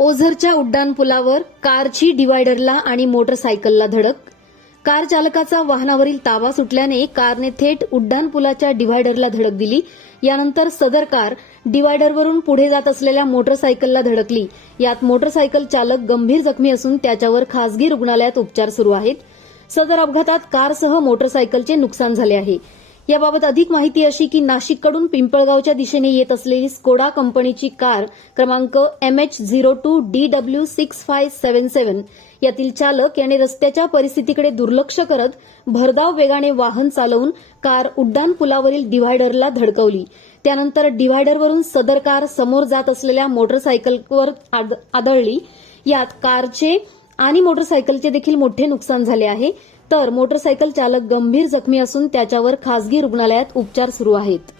ओझरच्या उड्डाणपुलावर कारची डिवायडरला आणि मोटरसायकलला धडक. कार चालकाचा वाहनावरील ताबा सुटल्याने कारने थेट उड्डाणपुलाच्या डिवायडरला धडक दिली. यानंतर सदर कार डिवायडरवरून पुढे जात असलेल्या मोटरसायकलला धडकली. यात मोटरसायकल चालक गंभीर जखमी असून त्याच्यावर खासगी रुग्णालयात उपचार सुरू आहेत. सदर अपघातात कारसह मोटरसायकलचे नुकसान झाले आहे. याबाबत अधिक माहिती अशी की नाशिककडून पिंपळगावच्या दिशेने येत असलेली स्कोडा कंपनीची कार क्रमांक M H zero two D W six five seven seven यातील चालक याने रस्त्याच्या परिस्थितीकडे दुर्लक्ष करत भरधाव वेगाने वाहन चालवून कार उड्डाण पुलावरील डिव्हायडरला धडकवली. त्यानंतर डिव्हायडरवरून सदर कार समोर जात असलेल्या मोटरसायकलवर आद- आदळली. यात कारचे आणि मोटरसायकलचे देखील मोठे नुकसान झाले आहे. तर मोटरसायकल चालक गंभीर जखमी असून त्याच्यावर खासगी रुग्णालयात उपचार सुरू आहेत.